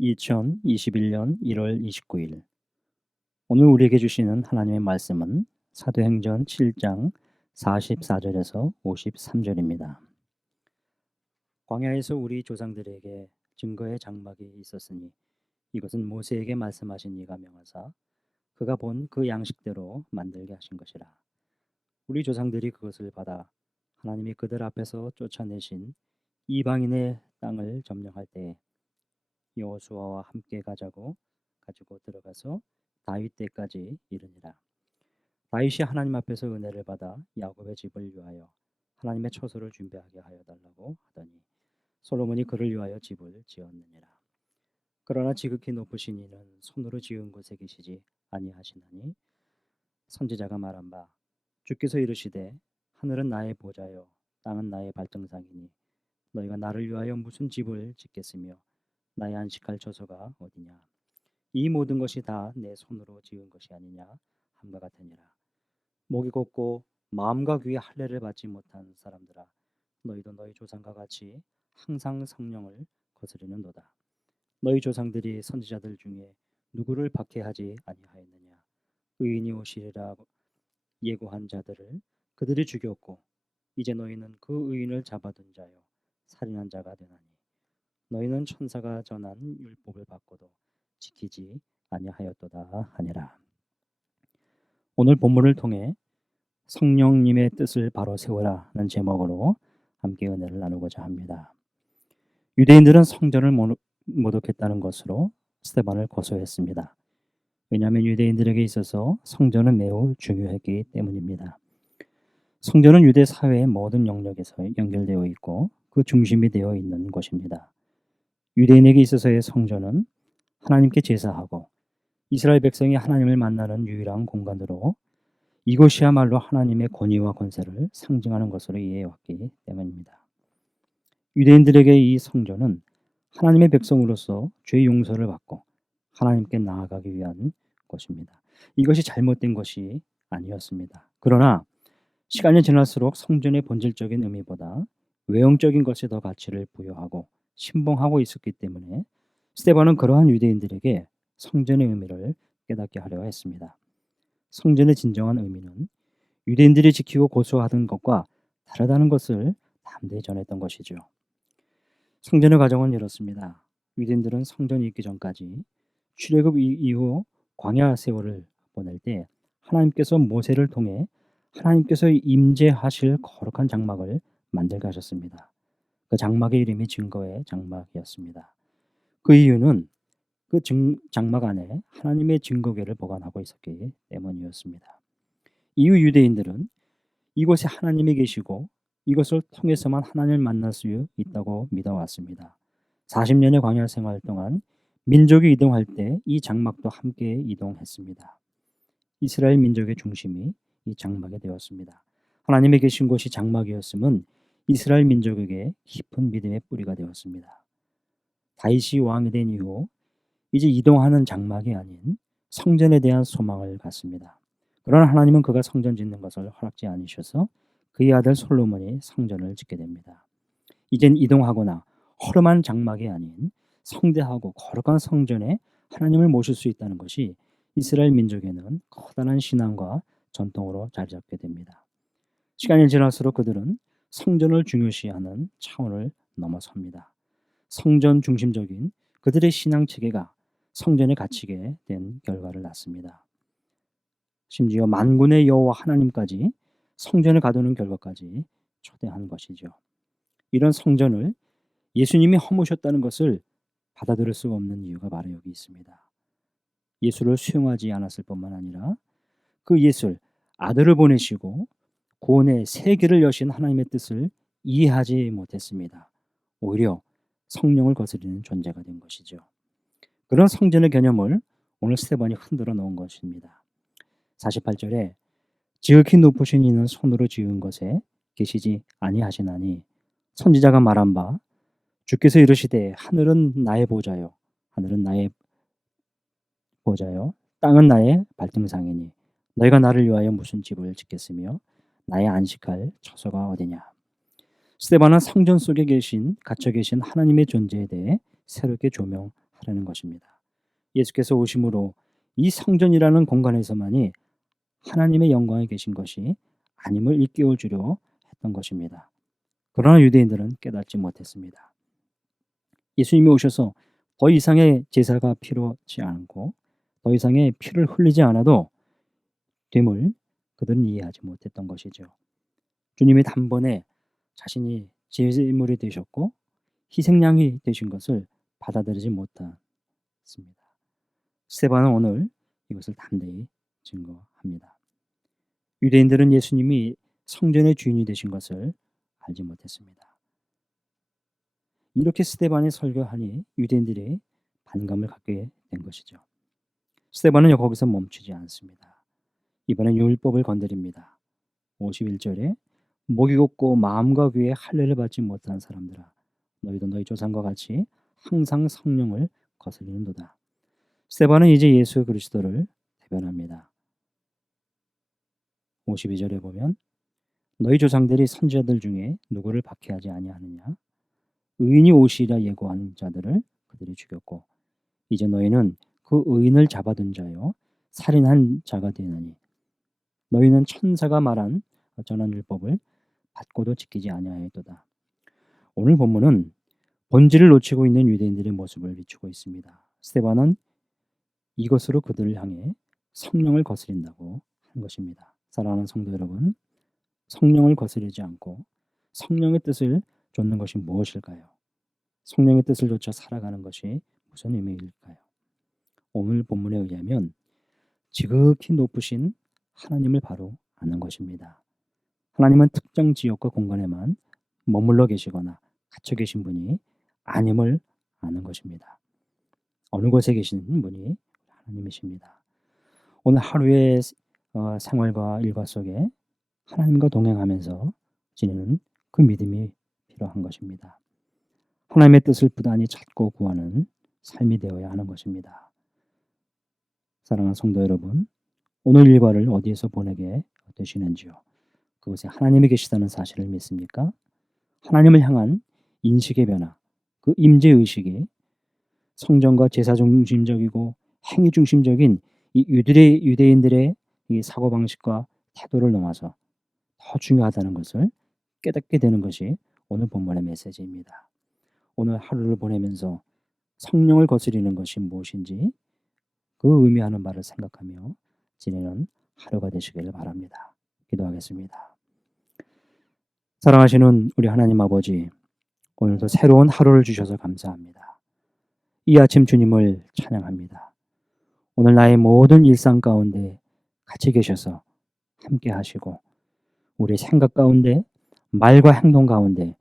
2021년 1월 29일 오늘 우리에게 주시는 하나님의 말씀은 사도행전 7장 44절에서 53절입니다. 광야에서 우리 조상들에게 증거의 장막이 있었으니 이것은 모세에게 말씀하신 이가 명하사 그가 본 그 양식대로 만들게 하신 것이라. 우리 조상들이 그것을 받아 하나님이 그들 앞에서 쫓아내신 이방인의 땅을 점령할 때에 여호수아와 함께 가지고 들어가서 다윗 때까지 이르니라. 다윗이 하나님 앞에서 은혜를 받아 야곱의 집을 위하여 하나님의 처소를 준비하게 하여 달라고 하더니 솔로몬이 그를 위하여 집을 지었느니라. 그러나 지극히 높으신 이는 손으로 지은 곳에 계시지 아니하시나니 선지자가 말한 바 주께서 이르시되 하늘은 나의 보좌요 땅은 나의 발등상이니 너희가 나를 위하여 무슨 집을 짓겠으며 나의 안식할 처소가 어디냐. 이 모든 것이 다 내 손으로 지은 것이 아니냐 함과 같으니라. 목이 곧고 마음과 귀에 할례를 받지 못한 사람들아, 너희도 너희 조상과 같이 항상 성령을 거스리는도다. 너희 조상들이 선지자들 중에 누구를 박해하지 아니하였느냐. 의인이 오시리라 예고한 자들을 그들이 죽였고 이제 너희는 그 의인을 잡아둔 자요 살인한 자가 되나니 너희는 천사가 전한 율법을 받고도 지키지 아니하였도다 하니라. 오늘 본문을 통해 성령님의 뜻을 바로 세우라는 제목으로 함께 은혜를 나누고자 합니다. 유대인들은 성전을 모독했다는 것으로 스데반을 고소했습니다. 왜냐하면 유대인들에게 있어서 성전은 매우 중요했기 때문입니다. 성전은 유대 사회의 모든 영역에서 연결되어 있고 그 중심이 되어 있는 곳입니다. 유대인에게 있어서의 성전은 하나님께 제사하고 이스라엘 백성이 하나님을 만나는 유일한 공간으로 이곳이야말로 하나님의 권위와 권세를 상징하는 것으로 이해해왔기 때문입니다. 유대인들에게 이 성전은 하나님의 백성으로서 죄 용서를 받고 하나님께 나아가기 위한 것입니다. 이것이 잘못된 것이 아니었습니다. 그러나 시간이 지날수록 성전의 본질적인 의미보다 외형적인 것에 더 가치를 부여하고 신봉하고 있었기 때문에 스데반은 그러한 유대인들에게 성전의 의미를 깨닫게 하려 했습니다. 성전의 진정한 의미는 유대인들이 지키고 고수하던 것과 다르다는 것을 담대히 전했던 것이죠. 성전의 과정은 이렇습니다. 유대인들은 성전이 있기 전까지 출애굽 이후 광야 세월을 보낼 때 하나님께서 모세를 통해 하나님께서 임재하실 거룩한 장막을 만들게 하셨습니다. 그 장막의 이름이 증거의 장막이었습니다. 그 이유는 그 장막 안에 하나님의 증거궤를 보관하고 있었기 때문이었습니다. 이후 유대인들은 이곳에 하나님이 계시고 이것을 통해서만 하나님을 만날 수 있다고 믿어왔습니다. 40년의 광야 생활 동안 민족이 이동할 때 이 장막도 함께 이동했습니다. 이스라엘 민족의 중심이 이 장막이 되었습니다. 하나님이 계신 곳이 장막이었음은 이스라엘 민족에게 깊은 믿음의 뿌리가 되었습니다. 다윗이 왕이 된 이후 이제 이동하는 장막이 아닌 성전에 대한 소망을 갖습니다. 그러나 하나님은 그가 성전 짓는 것을 허락지 않으셔서 그의 아들 솔로몬이 성전을 짓게 됩니다. 이젠 이동하거나 허름한 장막이 아닌 성대하고 거룩한 성전에 하나님을 모실 수 있다는 것이 이스라엘 민족에는 커다란 신앙과 전통으로 자리 잡게 됩니다. 시간이 지날수록 그들은 성전을 중요시하는 차원을 넘어섭니다. 성전 중심적인 그들의 신앙 체계가 성전에 갇히게 된 결과를 낳습니다. 심지어 만군의 여호와 하나님까지 성전을 가두는 결과까지 초대한 것이죠. 이런 성전을 예수님이 허무셨다는 것을 받아들일 수가 없는 이유가 바로 여기 있습니다. 예수를 수용하지 않았을 뿐만 아니라 그 예수를 아들을 보내시고 구원의 세계를 여신 하나님의 뜻을 이해하지 못했습니다. 오히려 성령을 거스리는 존재가 된 것이죠. 그런 성전의 개념을 오늘 스데반이 흔들어 놓은 것입니다. 48절에 지극히 높으신 이는 손으로 지은 것에 계시지 아니하시나니 선지자가 말한 바 주께서 이르시되 하늘은 나의 보좌요 하늘은 나의 보좌요 땅은 나의 발등상이니 너희가 나를 위하여 무슨 집을 짓겠으며 나의 안식할 처소가 어디냐. 스데반은 성전 속에 갇혀 계신 하나님의 존재에 대해 새롭게 조명하려 하라는 것입니다. 예수께서 오심으로 이 성전이라는 공간에서만이 하나님의 영광에 계신 것이 아님을 일깨워 주려 했던 것입니다. 그러나 유대인들은 깨닫지 못했습니다. 예수님이 오셔서 더 이상의 제사가 필요치 않고 더 이상의 피를 흘리지 않아도 됨을 그들은 이해하지 못했던 것이죠. 주님이 단번에 자신이 제물이 되셨고 희생양이 되신 것을 받아들이지 못했습니다. 스데반은 오늘 이것을 담대히 증거합니다. 유대인들은 예수님이 성전의 주인이 되신 것을 알지 못했습니다. 이렇게 스데반이 설교하니 유대인들이 반감을 갖게 된 것이죠. 스데반은 거기서 멈추지 않습니다. 이번엔 율법을 건드립니다. 51절에 목이 곧고 마음과 귀에 할례를 받지 못한 사람들아 너희도 너희 조상과 같이 항상 성령을 거스리는도다. 스데반은 이제 예수 그리스도를 대변합니다. 52절에 보면 너희 조상들이 선지자들 중에 누구를 박해하지 아니하느냐 의인이 오시리라 예고하는 자들을 그들이 죽였고 이제 너희는 그 의인을 잡아둔 자요 살인한 자가 되나니 너희는 천사가 말한 전한 율법을 받고도 지키지 아니하였도다. 오늘 본문은 본질을 놓치고 있는 유대인들의 모습을 비추고 있습니다. 스데반은 이것으로 그들을 향해 성령을 거스린다고 한 것입니다. 사랑하는 성도 여러분, 성령을 거스르지 않고 성령의 뜻을 좇는 것이 무엇일까요? 성령의 뜻을 좇아 살아가는 것이 무슨 의미일까요? 오늘 본문에 의하면 지극히 높으신 하나님을 바로 아는 것입니다. 하나님은 특정 지역과 공간에만 머물러 계시거나 갇혀 계신 분이 아님을 아는 것입니다. 어느 곳에 계신 분이 하나님이십니다. 오늘 하루의 생활과 일과 속에 하나님과 동행하면서 지내는 그 믿음이 필요한 것입니다. 하나님의 뜻을 부단히 찾고 구하는 삶이 되어야 하는 것입니다. 사랑하는 성도 여러분, 오늘 일과를 어디에서 보내게 되시는지요? 그곳에 하나님이 계시다는 사실을 믿습니까? 하나님을 향한 인식의 변화, 그 임재의식이 성전과 제사 중심적이고 행위 중심적인 이 유대인들의 이 사고방식과 태도를 넘어서 더 중요하다는 것을 깨닫게 되는 것이 오늘 본문의 메시지입니다. 오늘 하루를 보내면서 성령을 거스리는 것이 무엇인지 그 의미하는 바를 생각하며 지내는 하루가 되시기를 바랍니다. 기도하겠습니다. 사랑하시는 우리 하나님 아버지, 오늘도 새로운 하루를 주셔서 감사합니다. 이 아침 주님을 찬양합니다. 오늘 나의 모든 일상 가운데 같이 계셔서 함께 하시고 우리 생각 가운데 말과 행동 가운데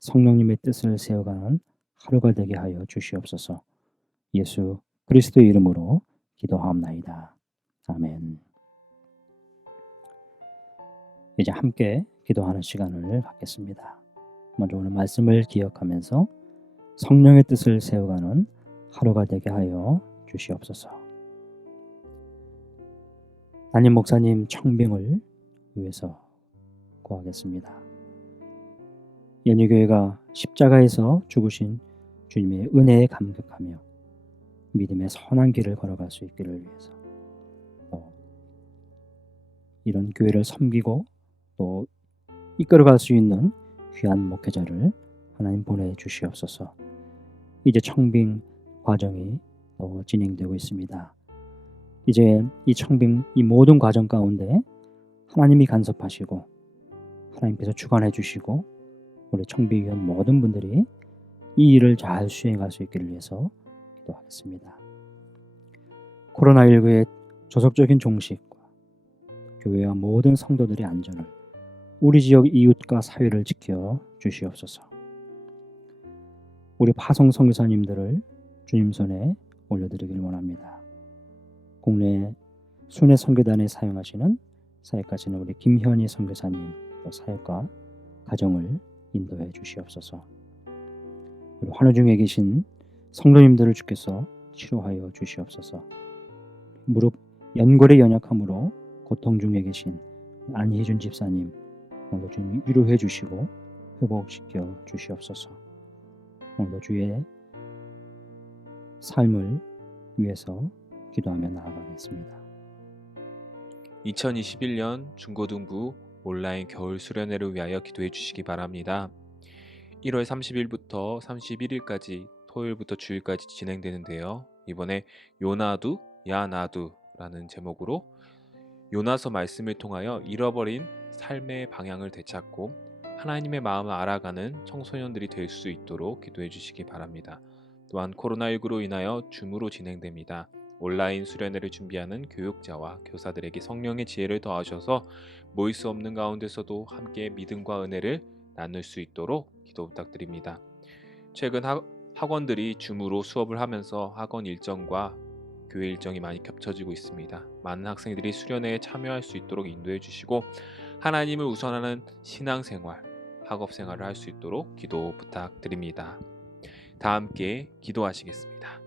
성령님의 뜻을 세워가는 하루가 되게 하여 주시옵소서. 예수 그리스도의 이름으로 기도하옵나이다. 아멘. 이제 함께 기도하는 시간을 갖겠습니다. 먼저 오늘 말씀을 기억하면서 성령의 뜻을 세워가는 하루가 되게 하여 주시옵소서. 담임 목사님 청빙을 위해서 구하겠습니다. 연희교회가 십자가에서 죽으신 주님의 은혜에 감격하며 믿음의 선한 길을 걸어갈 수 있기를 위해서 또 이런 교회를 섬기고 또 이끌어갈 수 있는 귀한 목회자를 하나님 보내주시옵소서. 이제 청빙 과정이 진행되고 있습니다. 이제 이 청빙 이 모든 과정 가운데 하나님이 간섭하시고 하나님께서 주관해 주시고 우리 청빙위원 모든 분들이 이 일을 잘 수행할 수 있기를 위해서 기도하겠습니다. 코로나19의 조속적인 종식과 교회와 모든 성도들의 안전을 우리 지역 이웃과 사회를 지켜 주시옵소서. 우리 파송 선교사님들을 주님 손에 올려드리길 원합니다. 국내 순회 선교단에 사용하시는 사역하시는 우리 김현희 선교사님 또 사역과 가정을 인도해 주시옵소서. 우리 환우 중에 계신 성도님들을 주께서 치료하여 주시옵소서. 무릎 연골의 연약함으로 고통 중에 계신 안희준 집사님 오늘도 주님 위로해 주시고 회복시켜 주시옵소서. 오늘도 주의 삶을 위해서 기도하며 나아가겠습니다. 2021년 중고등부 온라인 겨울 수련회를 위하여 기도해 주시기 바랍니다. 1월 30일부터 31일까지 토요일부터 주일까지 진행되는데요. 이번에 요나두 야나두라는 제목으로 요나서 말씀을 통하여 잃어버린 삶의 방향을 되찾고 하나님의 마음을 알아가는 청소년들이 될 수 있도록 기도해 주시기 바랍니다. 또한 코로나19로 인하여 줌으로 진행됩니다. 온라인 수련회를 준비하는 교육자와 교사들에게 성령의 지혜를 더하셔서 모일 수 없는 가운데서도 함께 믿음과 은혜를 나눌 수 있도록 기도 부탁드립니다. 최근 학원들이 줌으로 수업을 하면서 학원 일정과 교회 일정이 많이 겹쳐지고 있습니다. 많은 학생들이 수련회에 참여할 수 있도록 인도해 주시고 하나님을 우선하는 신앙생활, 학업생활을 할 수 있도록 기도 부탁드립니다. 다 함께 기도하시겠습니다.